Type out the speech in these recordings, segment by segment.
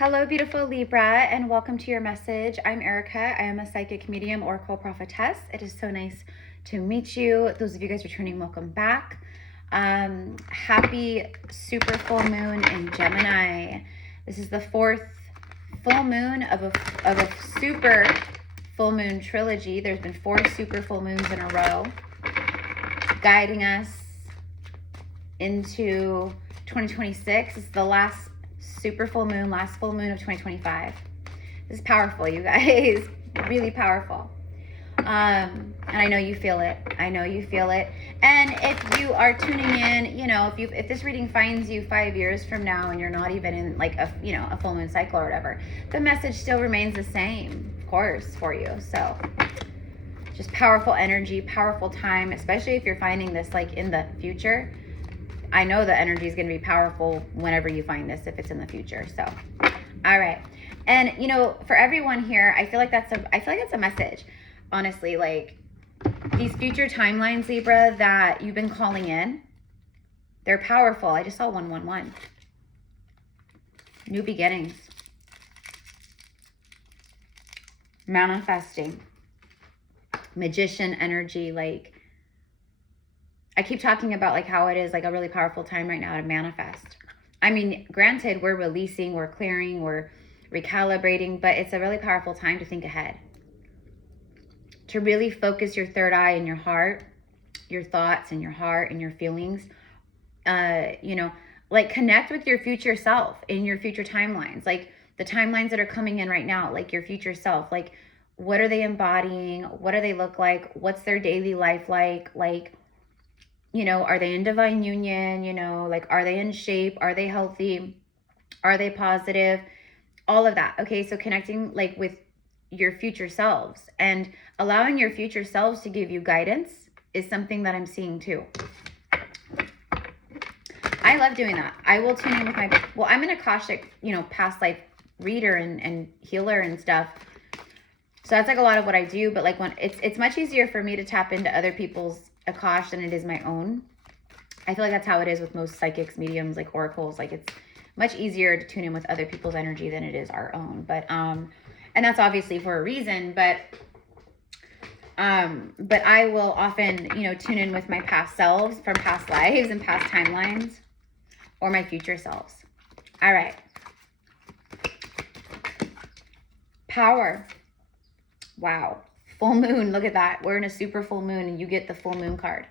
Hello, beautiful Libra, and welcome to your message. I'm Erica. I am a psychic medium, oracle prophetess. It is so nice to meet you. Those of you guys returning, welcome back. Happy super full moon in Gemini. This is the fourth full moon of a super full moon trilogy. There's been 4 super full moons in a row, guiding us into 2026. It's the last super full moon, last full moon of 2025. This is powerful, you guys. Really powerful. And I know you feel it. I know you feel it. And if you are tuning in, you know, if this reading finds you 5 years from now and you're not even in like a full moon cycle or whatever, the message still remains the same, of course, for you. So just powerful energy, powerful time, especially if you're finding this like in the future. I know the energy is going to be powerful whenever you find this, if it's in the future. So, all right. And, you know, for everyone here, I feel like that's a message, honestly. Like, these future timelines, Libra, that you've been calling in, they're powerful. I just saw 111. New beginnings. Manifesting. Magician energy, like, I keep talking about like how it is like a really powerful time right now to manifest. I mean, granted, we're releasing, we're clearing, we're recalibrating, but it's a really powerful time to think ahead. To really focus your third eye in your heart, your thoughts and your heart and your feelings. You know, like connect with your future self in your future timelines. Like the timelines that are coming in right now, like your future self. Like, what are they embodying? What do they look like? What's their daily life like? Like, you know, are they in divine union? You know, like, are they in shape? Are they healthy? Are they positive? All of that. Okay, so connecting like with your future selves and allowing your future selves to give you guidance is something that I'm seeing too. I love doing that. I will tune in with I'm an Akashic, you know, past life reader and healer and stuff. So that's like a lot of what I do, but like when it's much easier for me to tap into other people's Akash than it is my own. I feel like that's how it is with most psychics, mediums, like oracles. Like it's much easier to tune in with other people's energy than it is our own. But and that's obviously for a reason. But I will often, you know, tune in with my past selves from past lives and past timelines, or my future selves. All right. Power. Wow. Full moon, look at that. We're in a super full moon and you get the full moon card.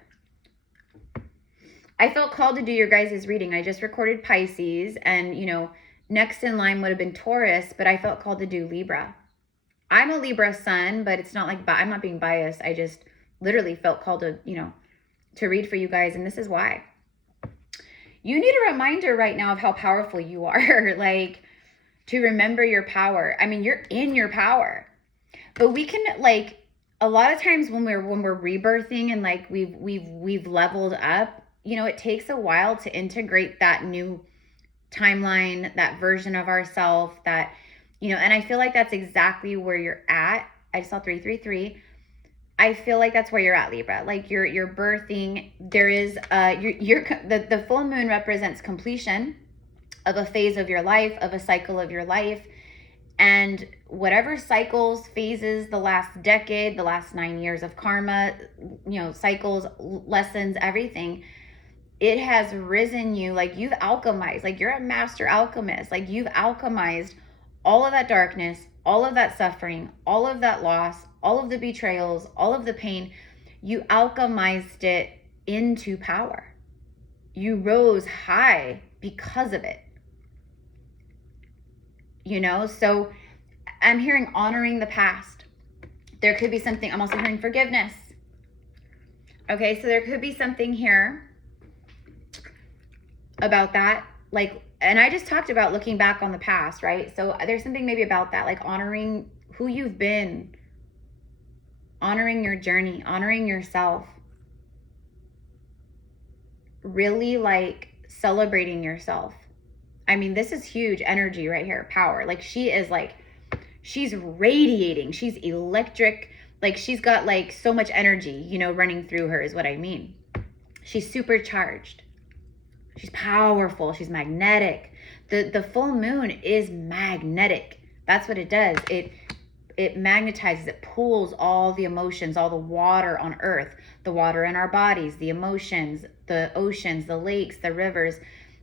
I felt called to do your guys' reading. I just recorded Pisces and, you know, next in line would have been Taurus, but I felt called to do Libra. I'm a Libra sun, but it's not like, I'm not being biased. I just literally felt called to, you know, to read for you guys. And this is why. You need a reminder right now of how powerful you are. Like, to remember your power. I mean, you're in your power. But we can, like, a lot of times when we're rebirthing and like we've leveled up, you know, it takes a while to integrate that new timeline, that version of ourselves, that, you know, and I feel like that's exactly where you're at. I saw 333. I feel like that's where you're at, Libra. Like you're birthing. There is the full moon represents completion of a phase of your life, of a cycle of your life. And whatever cycles, phases, the last decade, the last 9 years of karma, you know, cycles, lessons, everything, it has risen you. Like you've alchemized, like you're a master alchemist. Like you've alchemized all of that darkness, all of that suffering, all of that loss, all of the betrayals, all of the pain. You alchemized it into power. You rose high because of it. You know, so I'm hearing honoring the past. There could be something, I'm also hearing forgiveness. Okay, so there could be something here about that. Like, and I just talked about looking back on the past, right? So there's something maybe about that, like honoring who you've been, honoring your journey, honoring yourself. Really like celebrating yourself. I mean, this is huge energy right here, power. Like she is like, she's radiating. She's electric. Like she's got like so much energy, you know, running through her is what I mean. She's supercharged. She's powerful. She's magnetic. The full moon is magnetic. That's what it does. It magnetizes, it pulls all the emotions, all the water on earth, the water in our bodies, the emotions, the oceans, the lakes, the rivers.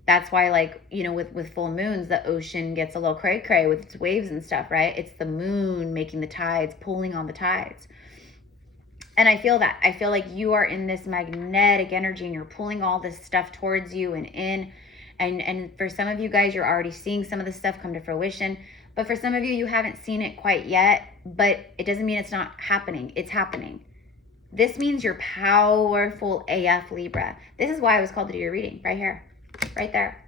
That's why, like, you know, with full moons, the ocean gets a little cray-cray with its waves and stuff, right? It's the moon making the tides, pulling on the tides. And I feel that. I feel like you are in this magnetic energy and you're pulling all this stuff towards you and in. And for some of you guys, you're already seeing some of this stuff come to fruition. But for some of you, you haven't seen it quite yet. But it doesn't mean it's not happening. It's happening. This means you're powerful AF, Libra. This is why I was called to do your reading. Right here. Right there.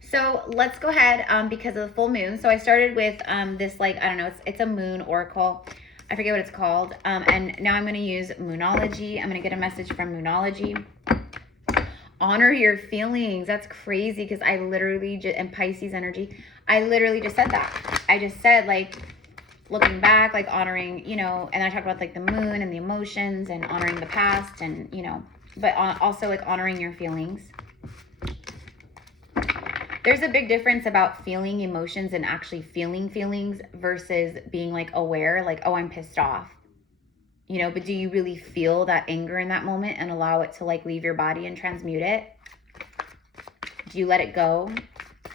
So let's go ahead because of the full moon. So I started with this, like, I don't know, it's a moon oracle. I forget what it's called. And now I'm going to use Moonology. I'm going to get a message from Moonology. Honor your feelings. That's crazy because I literally just, and Pisces energy, I literally just said that. I just said, like, looking back, like honoring, you know, and I talked about like the moon and the emotions and honoring the past and, you know, but also like honoring your feelings. There's a big difference about feeling emotions and actually feeling feelings versus being like aware, like, oh, I'm pissed off, you know, but do you really feel that anger in that moment and allow it to like leave your body and transmute it? Do you let it go?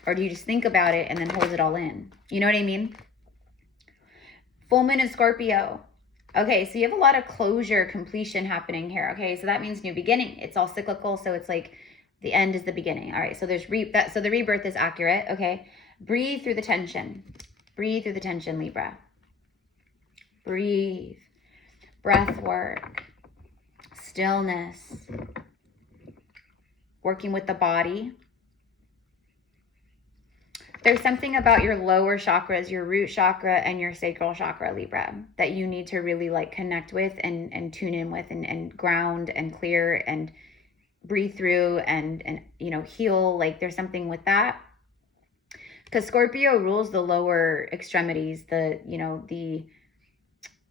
Or do you just think about it and then hold it all in? You know what I mean? Full moon in Scorpio. Okay, so you have a lot of closure, completion happening here. Okay, so that means new beginning. It's all cyclical, so it's like the end is the beginning. All right, so there's so the rebirth is accurate. Okay, breathe through the tension. Breathe through the tension, Libra. Breathe. Breath work. Stillness. Working with the body. There's something about your lower chakras, your root chakra and your sacral chakra, Libra, that you need to really like connect with and tune in with and ground and clear and breathe through and you know, heal. Like there's something with that. Because Scorpio rules the lower extremities, the, you know, the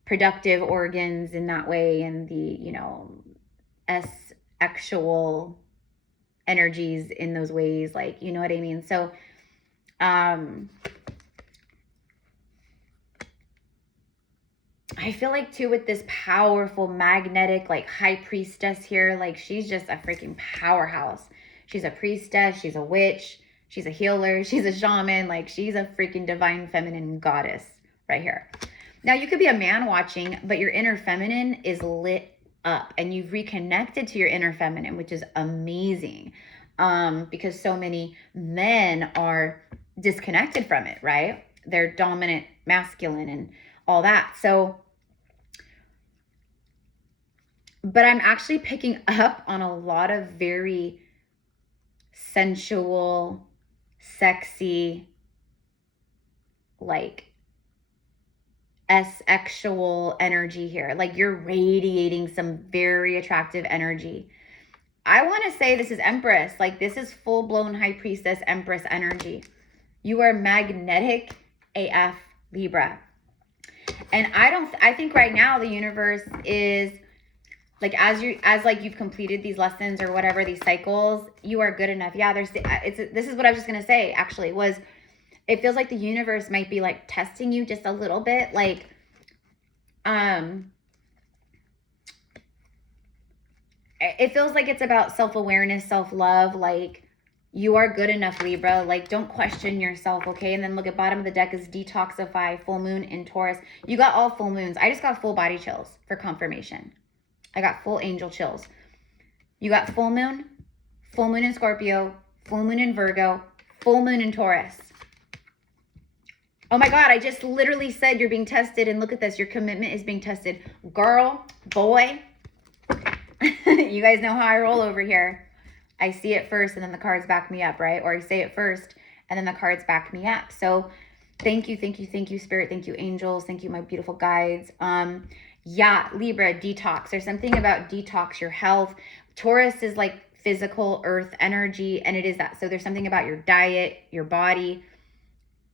productive organs in that way and the, you know, actual energies in those ways. Like, you know what I mean? So, I feel like too with this powerful magnetic like high priestess here, like she's just a freaking powerhouse. She's a priestess, she's a witch, she's a healer, she's a shaman, like she's a freaking divine feminine goddess right here. Now you could be a man watching, but your inner feminine is lit up and you've reconnected to your inner feminine, which is amazing. Because so many men are disconnected from it, right? They're dominant masculine and all that. So, but I'm actually picking up on a lot of very sensual, sexy, like sexual energy here. Like you're radiating some very attractive energy. I want to say this is Empress. Like this is full-blown High Priestess Empress energy. You are magnetic AF, Libra. And I think right now the universe is like, as you've completed these lessons or whatever, these cycles, you are good enough. Yeah, this is what I was just going to say actually was, it feels like the universe might be like testing you just a little bit. Like, it feels like it's about self-awareness, self-love. Like you are good enough, Libra. Like don't question yourself. Okay. And then look at bottom of the deck is detoxify, full moon in Taurus. You got all full moons. I just got full body chills for confirmation. I got full angel chills. You got full moon in Scorpio, full moon in Virgo, full moon in Taurus. Oh my God, I just literally said you're being tested, and look at this. Your commitment is being tested. Girl, boy, you guys know how I roll over here. I see it first and then the cards back me up, right? Or I say it first and then the cards back me up. So thank you, Spirit. Thank you, angels. Thank you, my beautiful guides. Yeah, Libra, detox. There's something about detox, your health. Taurus is like physical earth energy, and it is that. So there's something about your diet, your body,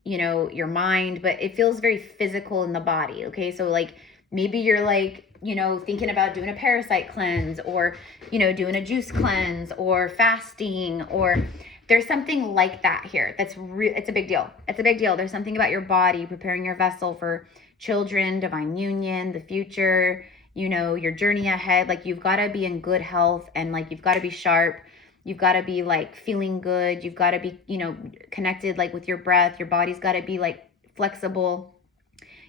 you know, your mind, but it feels very physical in the body. Okay. So like maybe you're like, you know, thinking about doing a parasite cleanse or, you know, doing a juice cleanse or fasting or There's something like that here. It's a big deal. It's a big deal. There's something about your body, preparing your vessel for children, divine union, the future, you know, your journey ahead. Like, you've got to be in good health, and like, you've got to be sharp. You've got to be like feeling good. You've got to be, you know, connected like with your breath. Your body's got to be like flexible.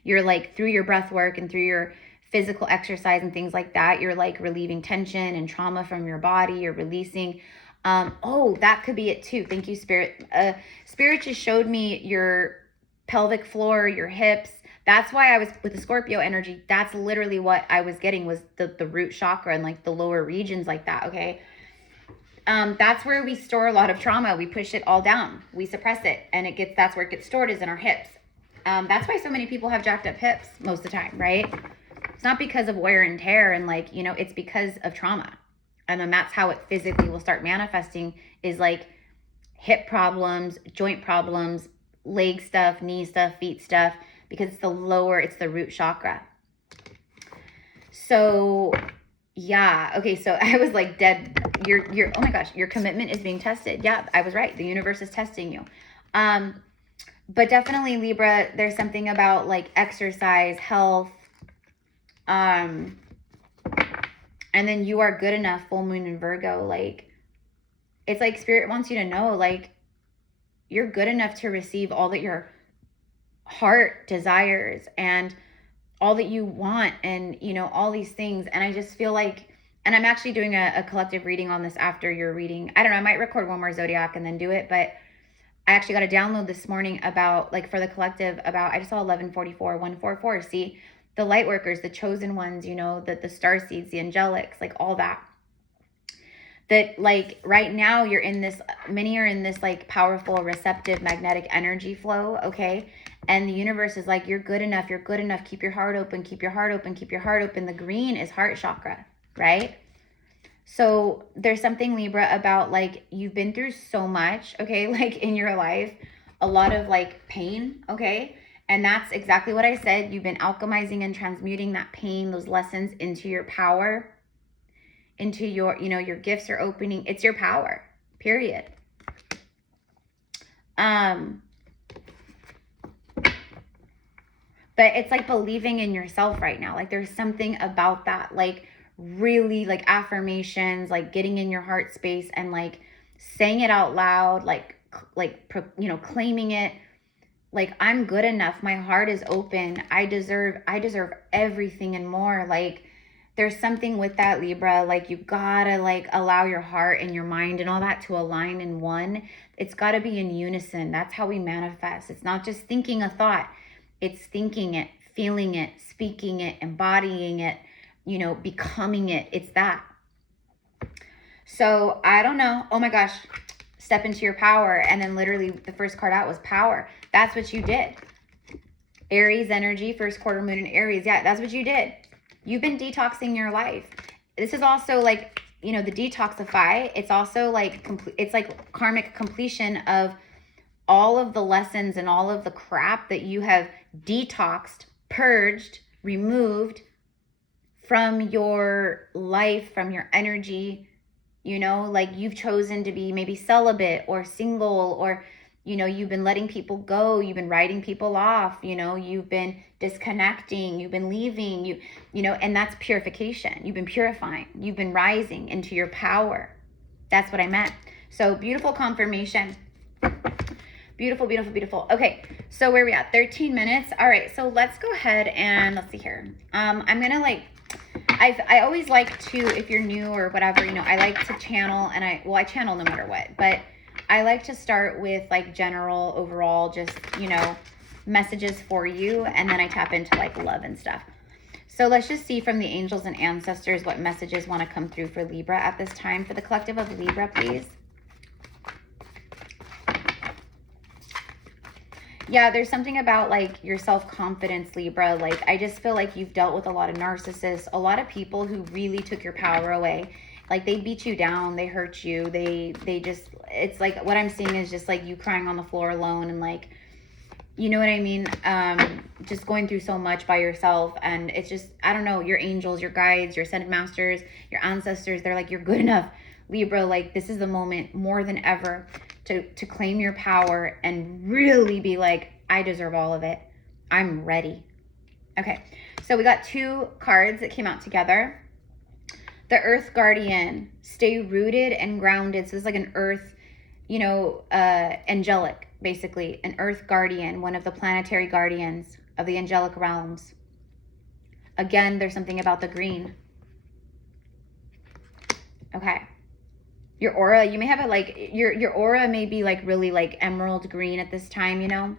You're like, through your breath work and through your physical exercise and things like that, you're like relieving tension and trauma from your body. You're releasing. Oh, that could be it too. Thank you, Spirit. Spirit just showed me your pelvic floor, your hips. That's why I was with the Scorpio energy. That's literally what I was getting, was the root chakra and like the lower regions like that. Okay. That's where we store a lot of trauma. We push it all down. We suppress it, and that's where it gets stored, is in our hips. That's why so many people have jacked up hips most of the time, right? It's not because of wear and tear, and like, you know, it's because of trauma. And then that's how it physically will start manifesting, is like hip problems, joint problems, leg stuff, knee stuff, feet stuff, because it's the root chakra. So yeah, okay, so I was like dead. Oh my gosh, your commitment is being tested. Yeah, I was right. The universe is testing you. But definitely, Libra, there's something about like exercise, health, and then you are good enough, full moon in Virgo. Like, it's like Spirit wants you to know, like, you're good enough to receive all that your heart desires and all that you want, and, you know, all these things. And I just feel like, and I'm actually doing a collective reading on this after your reading. I don't know, I might record one more zodiac and then do it, but I actually got a download this morning about, like, for the collective, about, I just saw 1144, 144. See, the light workers, the chosen ones, you know, the star seeds, the angelics, like all that. That, like, right now many are in this like powerful, receptive, magnetic energy flow, okay? And the universe is like, you're good enough, keep your heart open, keep your heart open, keep your heart open. The green is heart chakra, right? So there's something, Libra, about like, you've been through so much, okay? Like, in your life, a lot of like pain, okay? And that's exactly what I said. You've been alchemizing and transmuting that pain, those lessons, into your power, into your, you know, your gifts are opening. It's your power, period. But it's like believing in yourself right now. Like, there's something about that, like really like affirmations, like getting in your heart space and like saying it out loud, like, you know, claiming it. Like, I'm good enough. My heart is open. I deserve everything and more. Like, there's something with that, Libra. Like, you gotta like allow your heart and your mind and all that to align in one. It's gotta be in unison. That's how we manifest. It's not just thinking a thought. It's thinking it, feeling it, speaking it, embodying it, you know, becoming it. It's that. So I don't know. Oh my gosh. Step into your power. And then literally the first card out was power. That's what you did. Aries energy, first quarter moon in Aries. Yeah, that's what you did. You've been detoxing your life. This is also like, you know, the detoxify. It's also like, it's like karmic completion of all of the lessons and all of the crap that you have detoxed, purged, removed from your life, from your energy. You know, like, you've chosen to be maybe celibate or single, or, you know, you've been letting people go. You've been writing people off. You know, you've been disconnecting. You've been leaving. You know, and that's purification. You've been purifying. You've been rising into your power. That's what I meant. So beautiful confirmation. Beautiful, beautiful, beautiful. Okay, so where are we at? 13 minutes. All right, so let's go ahead and let's see here. I'm gonna like, I always like to, if you're new or whatever, you know, I like to channel, and I channel no matter what, but I like to start with like general, overall, just, you know, messages for you, and then I tap into like love and stuff. So let's just see from the angels and ancestors what messages want to come through for Libra at this time. For the collective of Libra, please. Yeah, there's something about like your self-confidence, Libra. Like, I just feel like you've dealt with a lot of narcissists, a lot of people who really took your power away. Like, they beat you down, they hurt you, they just, it's like, what I'm seeing is just like you crying on the floor alone, and like, you know what I mean? Just going through so much by yourself. And it's just, I don't know, your angels, your guides, your ascended masters, your ancestors, they're like, you're good enough, Libra. Like, this is the moment more than ever to claim your power and really be like, I deserve all of it. I'm ready. Okay, so we got 2 cards that came out together. The Earth Guardian, stay rooted and grounded. So it's like an earth, you know, angelic, basically, an Earth Guardian, one of the planetary guardians of the angelic realms. Again, there's something about the green. Okay. Your aura, you may have it like, your aura may be like really like emerald green at this time, you know.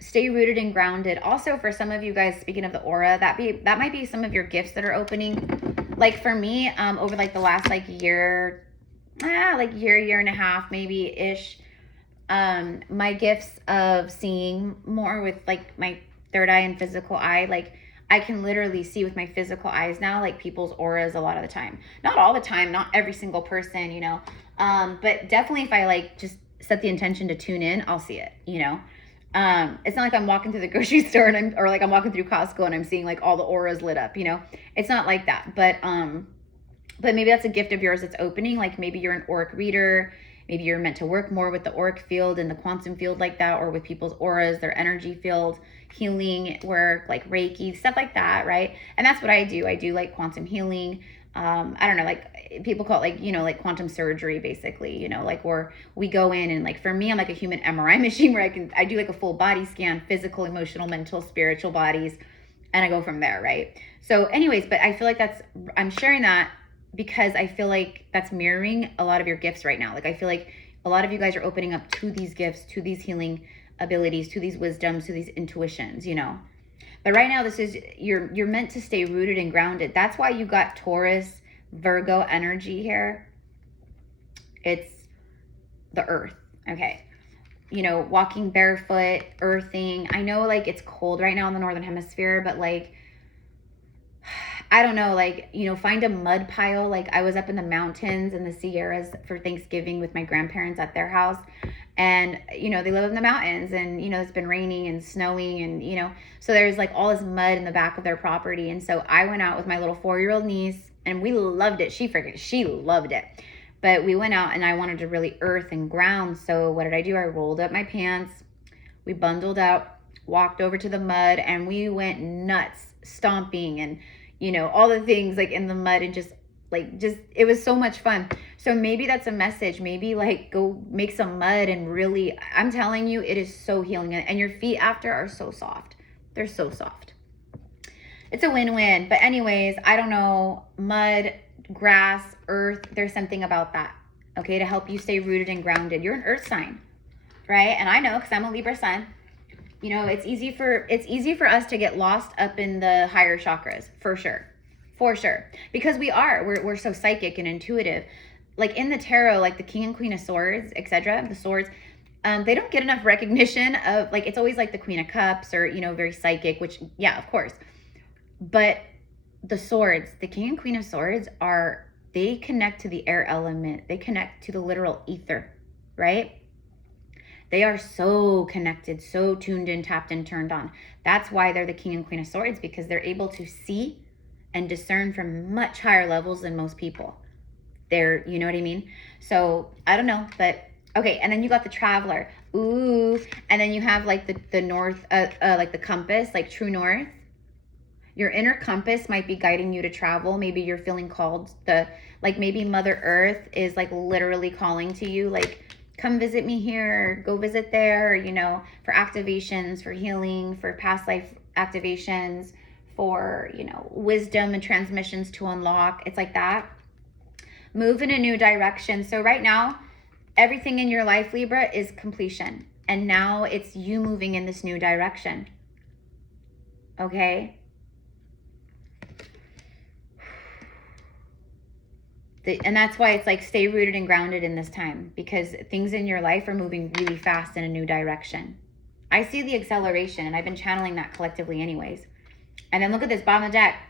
Stay rooted and grounded. Also, for some of you guys, speaking of the aura, that might be some of your gifts that are opening. Like for me, over like the last like year and a half, maybe ish, my gifts of seeing more with like my third eye and physical eye, like I can literally see with my physical eyes now, like people's auras a lot of the time. Not all the time, not every single person, you know. But definitely if I like just set the intention to tune in, I'll see it, you know. It's not like I'm walking through the grocery store and I'm walking through Costco and I'm seeing like all the auras lit up, you know. It's not like that. But maybe that's a gift of yours that's opening. Like maybe you're an auric reader. Maybe you're meant to work more with the auric field and the quantum field like that, or with people's auras, their energy field, healing work, like Reiki, stuff like that, right? And that's what I do. I do like quantum healing. I don't know, like people call it like, you know, like quantum surgery, basically, you know, like where we go in and like, for me, I'm like a human MRI machine where I do like a full body scan, physical, emotional, mental, spiritual bodies, and I go from there, right? So anyways, but I feel like I'm sharing that because I feel like that's mirroring a lot of your gifts right now. Like I feel like a lot of you guys are opening up to these gifts, to these healing abilities, to these wisdoms, to these intuitions, you know. But right now, this is, you're meant to stay rooted and grounded. That's why you got Taurus, Virgo energy here. It's the earth, okay. You know, walking barefoot, earthing. I know like it's cold right now in the Northern Hemisphere, but like, I don't know, like, you know, find a mud pile. Like I was up in the mountains in the Sierras for Thanksgiving with my grandparents at their house. And, you know, they live in the mountains and, you know, it's been raining and snowing and, you know, so there's like all this mud in the back of their property. And so I went out with my little 4-year-old niece and we loved it. She loved it. But we went out and I wanted to really earth and ground. So what did I do? I rolled up my pants. We bundled up, walked over to the mud, and we went nuts, stomping and, you know, all the things like in the mud, and just it was so much fun. So maybe that's a message. Maybe like go make some mud and really, I'm telling you, it is so healing. And your feet after are so soft. They're so soft. It's a win-win. But anyways, I don't know, mud, grass, earth, there's something about that, okay, to help you stay rooted and grounded. You're an earth sign, right? And I know because I'm a Libra sun. You know, it's easy for us to get lost up in the higher chakras, for sure, because we're so psychic and intuitive. Like in the tarot, like the King and Queen of Swords, etc., the swords, they don't get enough recognition of, like, it's always like the Queen of Cups or, you know, very psychic, which, yeah, of course. But the swords, the King and Queen of Swords they connect to the air element. They connect to the literal ether, right? They are so connected, so tuned in, tapped in, turned on. That's why they're the King and Queen of Swords, because they're able to see and discern from much higher levels than most people. You know what I mean? So I don't know, but okay. And then you got the Traveler. Ooh. And then you have like the north, like the compass, like true north. Your inner compass might be guiding you to travel. Maybe you're feeling called like maybe Mother Earth is like literally calling to you, like, come visit me here, go visit there, you know, for activations, for healing, for past life activations, for, you know, wisdom and transmissions to unlock. It's like that. Move in a new direction. So right now, everything in your life, Libra, is completion. And now it's you moving in this new direction. Okay? And that's why it's like stay rooted and grounded in this time, because things in your life are moving really fast in a new direction. I see the acceleration, and I've been channeling that collectively anyways. And then look at this bottom of the deck.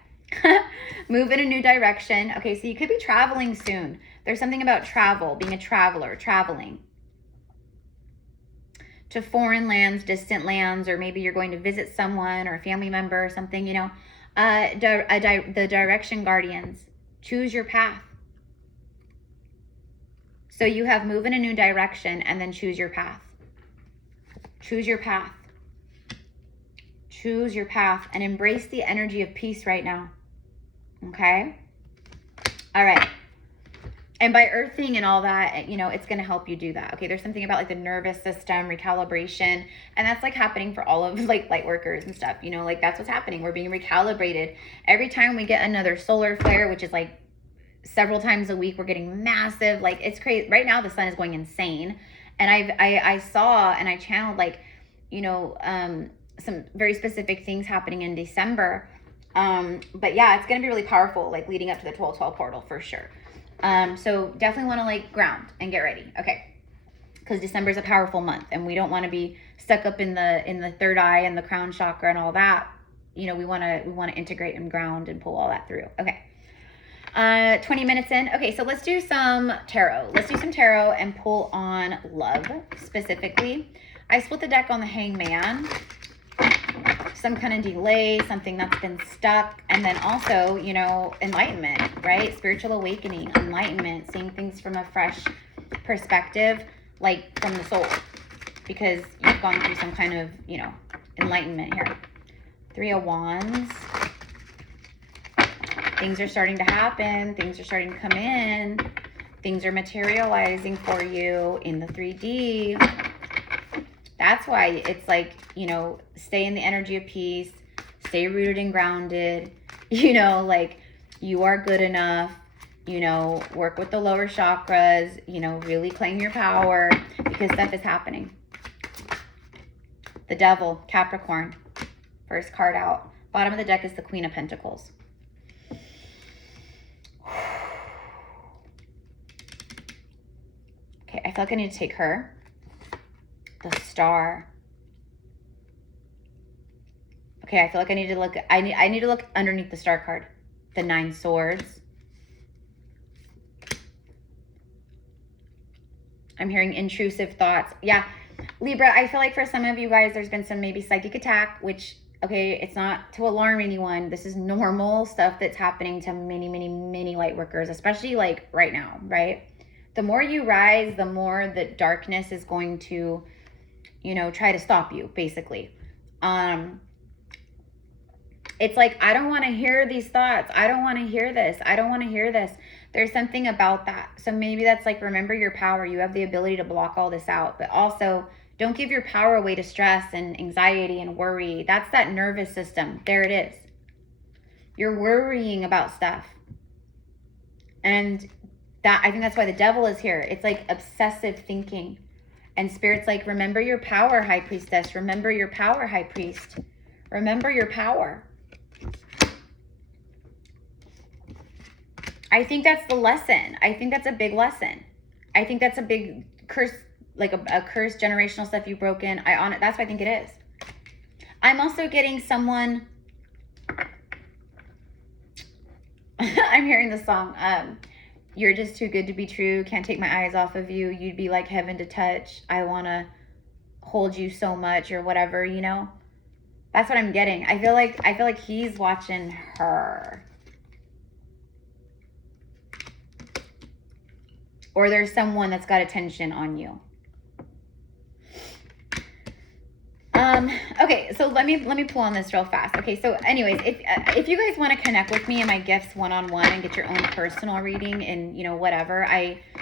Move in a new direction. Okay, so you could be traveling soon. There's something about travel, being a traveler, traveling to foreign lands, distant lands, or maybe you're going to visit someone or a family member or something, you know. The direction guardians, choose your path. So you have move in a new direction and then choose your path. Choose your path. Choose your path and embrace the energy of peace right now. Okay? All right. And by earthing and all that, you know, it's going to help you do that. Okay, there's something about like the nervous system recalibration, and that's like happening for all of like light workers and stuff, you know, like that's what's happening. We're being recalibrated. Every time we get another solar flare, which is like several times a week, we're getting massive, like it's crazy. Right now the sun is going insane. And I saw and I channeled like, you know, some very specific things happening in December. But yeah, it's going to be really powerful, like leading up to the 12/12 portal for sure. So definitely want to like ground and get ready. Okay. Because December is a powerful month and we don't want to be stuck up in the third eye and the crown chakra and all that. You know, we want to integrate and ground and pull all that through. Okay. 20 minutes in. Okay. So let's do some tarot. Let's do some tarot and pull on love specifically. I split the deck on the Hangman. Some kind of delay, something that's been stuck, and then also, you know, enlightenment, right? Spiritual awakening, enlightenment, seeing things from a fresh perspective, like from the soul, because you've gone through some kind of, you know, enlightenment here. 3 of Wands. Things are starting to happen. Things are starting to come in. Things are materializing for you in the 3D. That's why it's like, you know, stay in the energy of peace, stay rooted and grounded, you know, like you are good enough, you know, work with the lower chakras, you know, really claim your power because stuff is happening. The Devil, Capricorn, first card out. Bottom of the deck is the Queen of Pentacles. Okay, I feel like I need to take her. The Star. Okay, I feel like I need to look. I need to look underneath the Star card. The 9 Swords. I'm hearing intrusive thoughts. Yeah, Libra. I feel like for some of you guys, there's been some maybe psychic attack. Which, okay, it's not to alarm anyone. This is normal stuff that's happening to many, many, many light workers, especially like right now. Right. The more you rise, the more the darkness is going to, you know, try to stop you, basically. It's like, I don't want to hear these thoughts. I don't want to hear this. I don't want to hear this. There's something about that. So maybe that's like, remember your power. You have the ability to block all this out, but also don't give your power away to stress and anxiety and worry. That's that nervous system. There it is. You're worrying about stuff. And that, I think that's why the Devil is here. It's like obsessive thinking. And Spirit's like, remember your power, High Priestess. Remember your power, High Priest. Remember your power. I think that's the lesson. I think that's a big lesson. I think that's a big curse, like a cursed generational stuff you've broken. That's what I think it is. I'm also getting someone. I'm hearing the song. You're just too good to be true. Can't take my eyes off of you. You'd be like heaven to touch. I want to hold you so much or whatever, you know? That's what I'm getting. I feel like he's watching her. Or there's someone that's got attention on you. Okay, so let me pull on this real fast. Okay, so anyways, if you guys want to connect with me and my gifts one-on-one and get your own personal reading and, you know, whatever,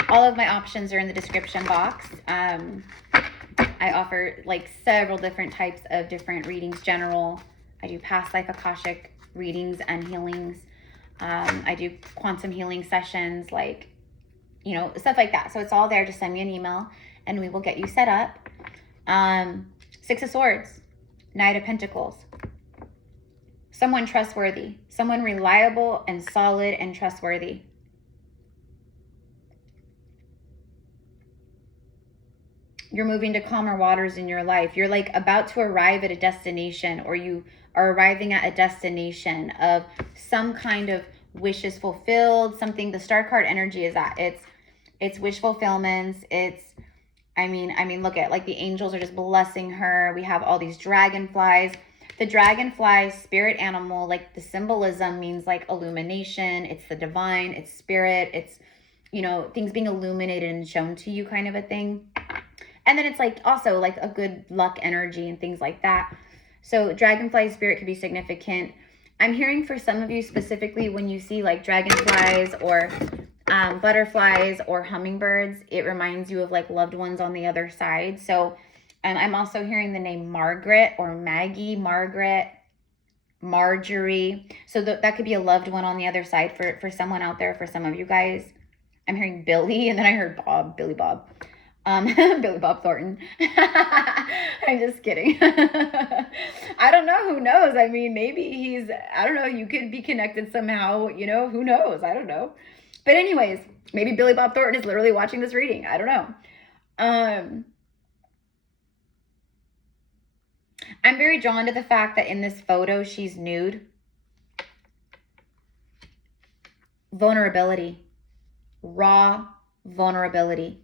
all of my options are in the description box. I offer like several different types of different readings, general. I do past life Akashic readings and healings. I do quantum healing sessions, like, you know, stuff like that. So it's all there. Just send me an email and we will get you set up. 6 of Swords, Knight of Pentacles. Someone trustworthy, someone reliable and solid and trustworthy. You're moving to calmer waters in your life. You're like about to arrive at a destination, or you are arriving at a destination of some kind of wishes fulfilled, something. The Star card energy is that it's wish fulfillments. I mean, look at, like, the angels are just blessing her. We have all these dragonflies. The dragonfly spirit animal, like the symbolism means like illumination. It's the divine, it's spirit. It's, you know, things being illuminated and shown to you kind of a thing. And then it's like also like a good luck energy and things like that. So dragonfly spirit could be significant. I'm hearing for some of you specifically when you see like dragonflies or butterflies or hummingbirds, it reminds you of like loved ones on the other side. So I'm also hearing the name Margaret or Maggie, Margaret, Marjorie. So that could be a loved one on the other side for someone out there, for some of you guys. I'm hearing Billy, and then I heard Bob, Billy Bob. Billy Bob Thornton. I'm just kidding. I don't know. Who knows? I mean, maybe I don't know. You could be connected somehow, you know, who knows? I don't know. But anyways, maybe Billy Bob Thornton is literally watching this reading. I don't know. I'm very drawn to the fact that in this photo, she's nude. Vulnerability. Raw vulnerability.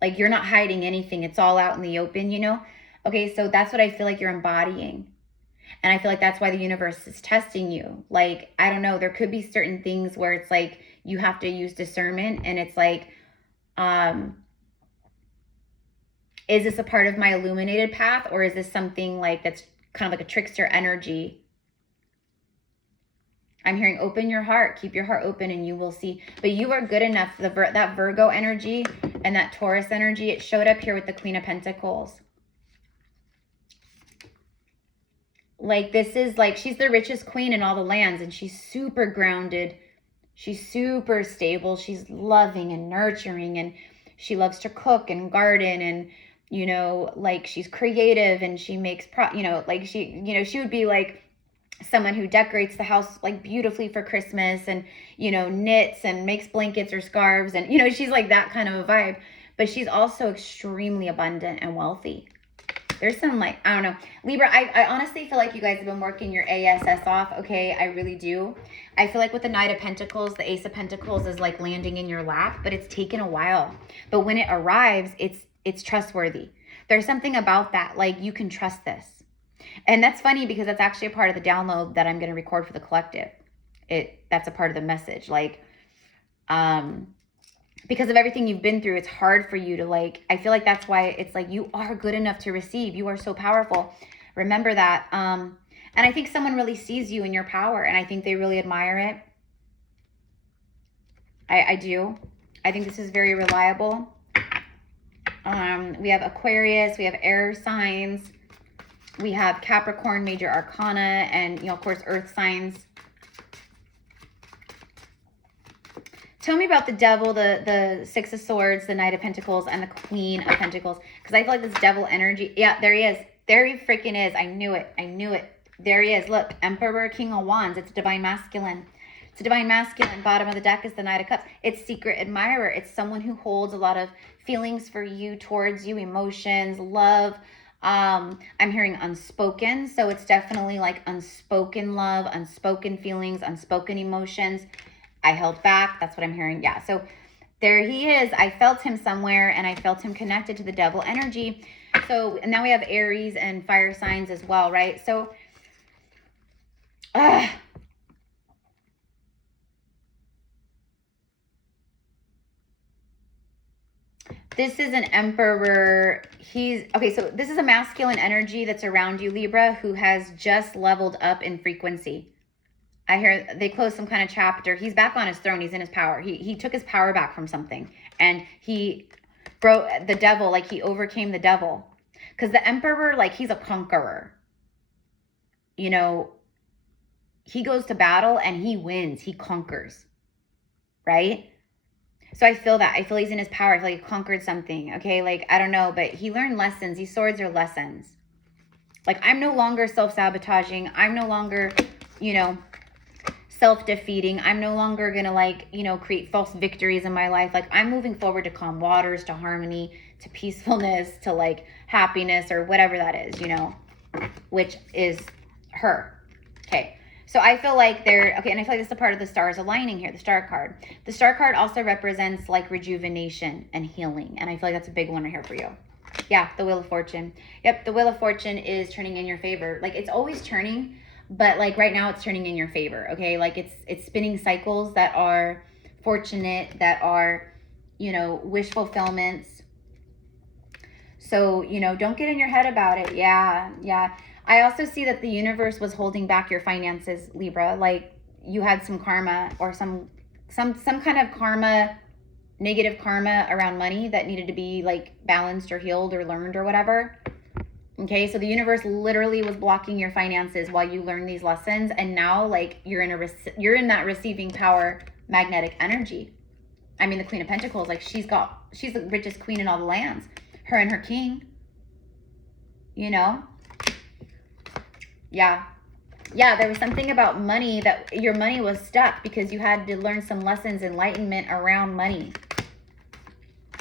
Like you're not hiding anything. It's all out in the open, you know? Okay, so that's what I feel like you're embodying. And I feel like that's why the universe is testing you. Like, I don't know, there could be certain things where it's like you have to use discernment, and it's like, is this a part of my illuminated path, or is this something like that's kind of like a trickster energy? I'm hearing open your heart, keep your heart open, and you will see. But you are good enough. That Virgo energy and that Taurus energy, it showed up here with the Queen of Pentacles. Like this is like, she's the richest queen in all the lands, and she's super grounded. She's super stable. She's loving and nurturing, and she loves to cook and garden, and, you know, like she's creative, and she makes, you know, like she would be like someone who decorates the house like beautifully for Christmas, and, you know, knits and makes blankets or scarves, and, you know, she's like that kind of a vibe. But she's also extremely abundant and wealthy. There's some like, I don't know, Libra, I honestly feel like you guys have been working your ASS off. Okay, I really do. I feel like with the Knight of Pentacles, the Ace of Pentacles is like landing in your lap, but it's taken a while. But when it arrives, it's trustworthy. There's something about that, like you can trust this. And that's funny because that's actually a part of the download that I'm going to record for the collective. That's a part of the message. Like, because of everything you've been through, it's hard for you to like, I feel like that's why it's like, you are good enough to receive. You are so powerful. Remember that. And I think someone really sees you in your power, and I think they really admire it. I do. I think this is very reliable. We have Aquarius, we have air signs. We have Capricorn, major arcana, and, you know, of course, earth signs. Tell me about the devil, the Six of Swords, the Knight of Pentacles, and the Queen of Pentacles. Because I feel like this devil energy. Yeah, there he is. There he freaking is. I knew it. I knew it. There he is. Look, Emperor, King of Wands. It's divine masculine. It's a divine masculine. Bottom of the deck is the Knight of Cups. It's secret admirer. It's someone who holds a lot of feelings for you, towards you, emotions, love. I'm hearing unspoken. So it's definitely like unspoken love, unspoken feelings, unspoken emotions. I held back. That's what I'm hearing. Yeah. So there he is. I felt him somewhere, and I felt him connected to the devil energy. So and now we have Aries and fire signs as well, right? So, this is an emperor. Okay, so this is a masculine energy that's around you, Libra, who has just leveled up in frequency. I hear they closed some kind of chapter. He's back on his throne. He's in his power. He took his power back from something. And he broke the devil, like he overcame the devil. Because the emperor, like he's a conqueror. You know, he goes to battle and he wins. He conquers. Right? So I feel that. I feel he's in his power. I feel like he conquered something. Okay, like, I don't know. But he learned lessons. These swords are lessons. Like, I'm no longer self-sabotaging. I'm no longer, you know, self-defeating. I'm no longer going to like, you know, create false victories in my life. Like I'm moving forward to calm waters, to harmony, to peacefulness, to like happiness or whatever that is, you know, which is her. Okay. So I feel like okay, and I feel like this is a part of the stars aligning here, the star card. The star card also represents like rejuvenation and healing. And I feel like that's a big one right here for you. Yeah, the Wheel of Fortune. Yep, the Wheel of Fortune is turning in your favor. Like it's always turning, but like right now it's turning in your favor, okay? Like it's spinning cycles that are fortunate, that are, you know, wish fulfillments. So, you know, don't get in your head about it. Yeah. I also see that the universe was holding back your finances, Libra. Like, you had some karma, or some kind of karma, negative karma around money that needed to be like balanced or healed or learned or whatever. Okay, so the universe literally was blocking your finances while you learn these lessons, and now like you're in that receiving power magnetic energy. I mean, the Queen of Pentacles, like she's the richest queen in all the lands. Her and her king, you know? Yeah, there was something about money, that your money was stuck because you had to learn some lessons, enlightenment around money.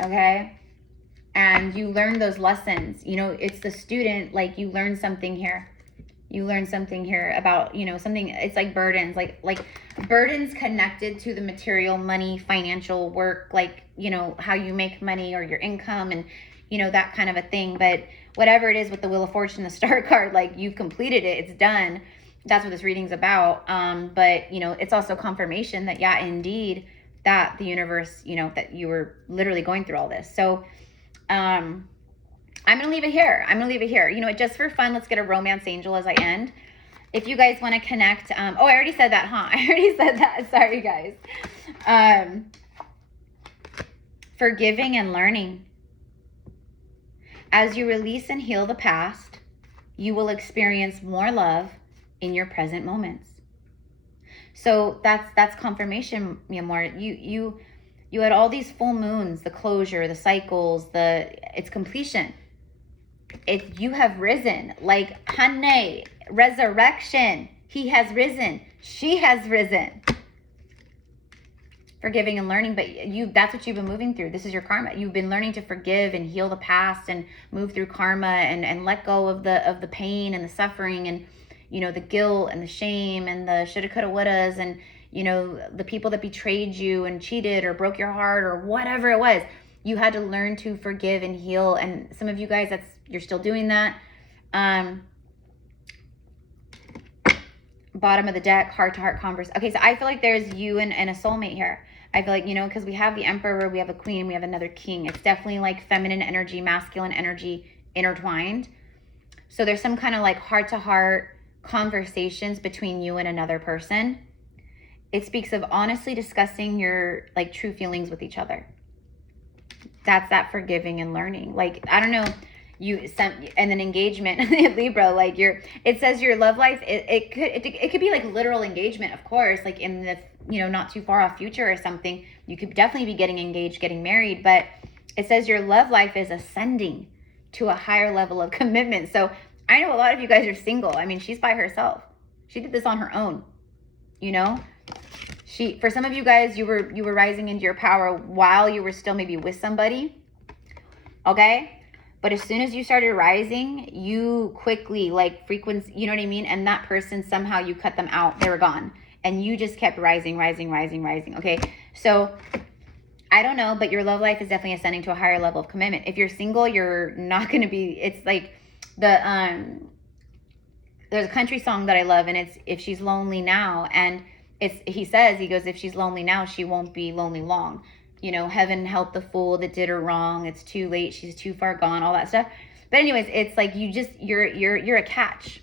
Okay? And you learn those lessons. You know, it's the student, like you learn something here. You learn something here about, you know, something, it's like burdens, like burdens connected to the material, money, financial work, like, you know, how you make money or your income and, you know, that kind of a thing. But whatever it is with the Wheel of Fortune, the Star card, like you've completed it, it's done. That's what this reading's about. But, you know, it's also confirmation that, yeah, indeed, that the universe, you know, that you were literally going through all this. So, I'm going to leave it here. You know, just for fun, let's get a romance angel as I end. If you guys want to connect, oh, I already said that, huh? I already said that. Sorry, guys. Forgiving and learning. As you release and heal the past, you will experience more love in your present moments. So that's confirmation, mi amor. You had all these full moons, the closure, the cycles, it's completion. You have risen, like, honey, resurrection. He has risen. She has risen. Forgiving and learning, but that's what you've been moving through. This is your karma. You've been learning to forgive and heal the past and move through karma and let go of the pain and the suffering and, you know, the guilt and the shame and the shoulda, coulda, wouldas and, you know, the people that betrayed you and cheated or broke your heart or whatever it was. You had to learn to forgive and heal. And some of you guys, you're still doing that. Bottom of the deck, heart-to-heart converse. Okay, so I feel like there's you and a soulmate here. I feel like, you know, because we have the Emperor, we have a Queen, we have another King. It's definitely like feminine energy, masculine energy intertwined. So there's some kind of like heart-to-heart conversations between you and another person. It speaks of honestly discussing your like true feelings with each other. That's that forgiving and learning. Like, I don't know, and then engagement, Libra, like it says your love life, it could be like literal engagement, of course, like in the, you know, not too far off future or something. You could definitely be getting engaged, getting married, but it says your love life is ascending to a higher level of commitment. So I know a lot of you guys are single. I mean, she's by herself. She did this on her own, you know? For some of you guys, you were rising into your power while you were still maybe with somebody, okay? But as soon as you started rising, you quickly, like frequency, you know what I mean? And that person, somehow you cut them out. They were gone. And you just kept rising, okay? So I don't know, but your love life is definitely ascending to a higher level of commitment. If you're single, you're not going to be, it's like there's a country song that I love, and it's If She's Lonely Now. And he goes, if she's lonely now, she won't be lonely long. You know, heaven help the fool that did her wrong. It's too late. She's too far gone, all that stuff. But anyways, it's like you're a catch,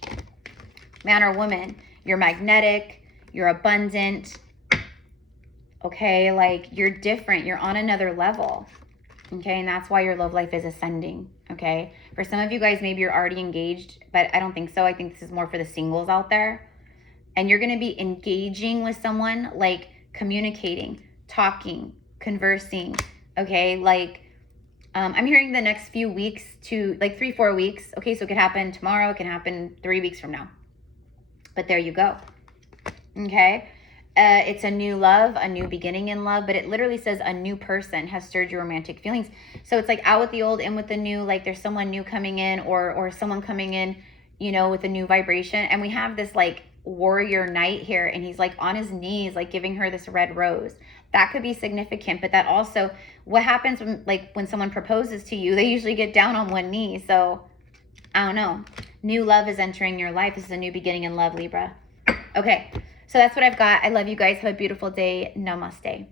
man or woman. You're magnetic. You're abundant. Okay, like you're different. You're on another level. Okay, and that's why your love life is ascending. Okay, for some of you guys, maybe you're already engaged, but I don't think so. I think this is more for the singles out there. And you're going to be engaging with someone, like communicating, talking, conversing, okay? Like, I'm hearing the next few weeks to like 3-4 weeks. Okay, so it could happen tomorrow. It can happen 3 weeks from now. But there you go. Okay? It's a new love, a new beginning in love, but it literally says a new person has stirred your romantic feelings. So it's like out with the old, in with the new, like there's someone new coming in or someone coming in, you know, with a new vibration. And we have this like warrior knight here, and he's like on his knees, like giving her this red rose. That could be significant, but that also, what happens when someone proposes to you, they usually get down on one knee. So I don't know. New love is entering your life. This is a new beginning in love, Libra. Okay, so that's what I've got. I love you guys. Have a beautiful day. Namaste.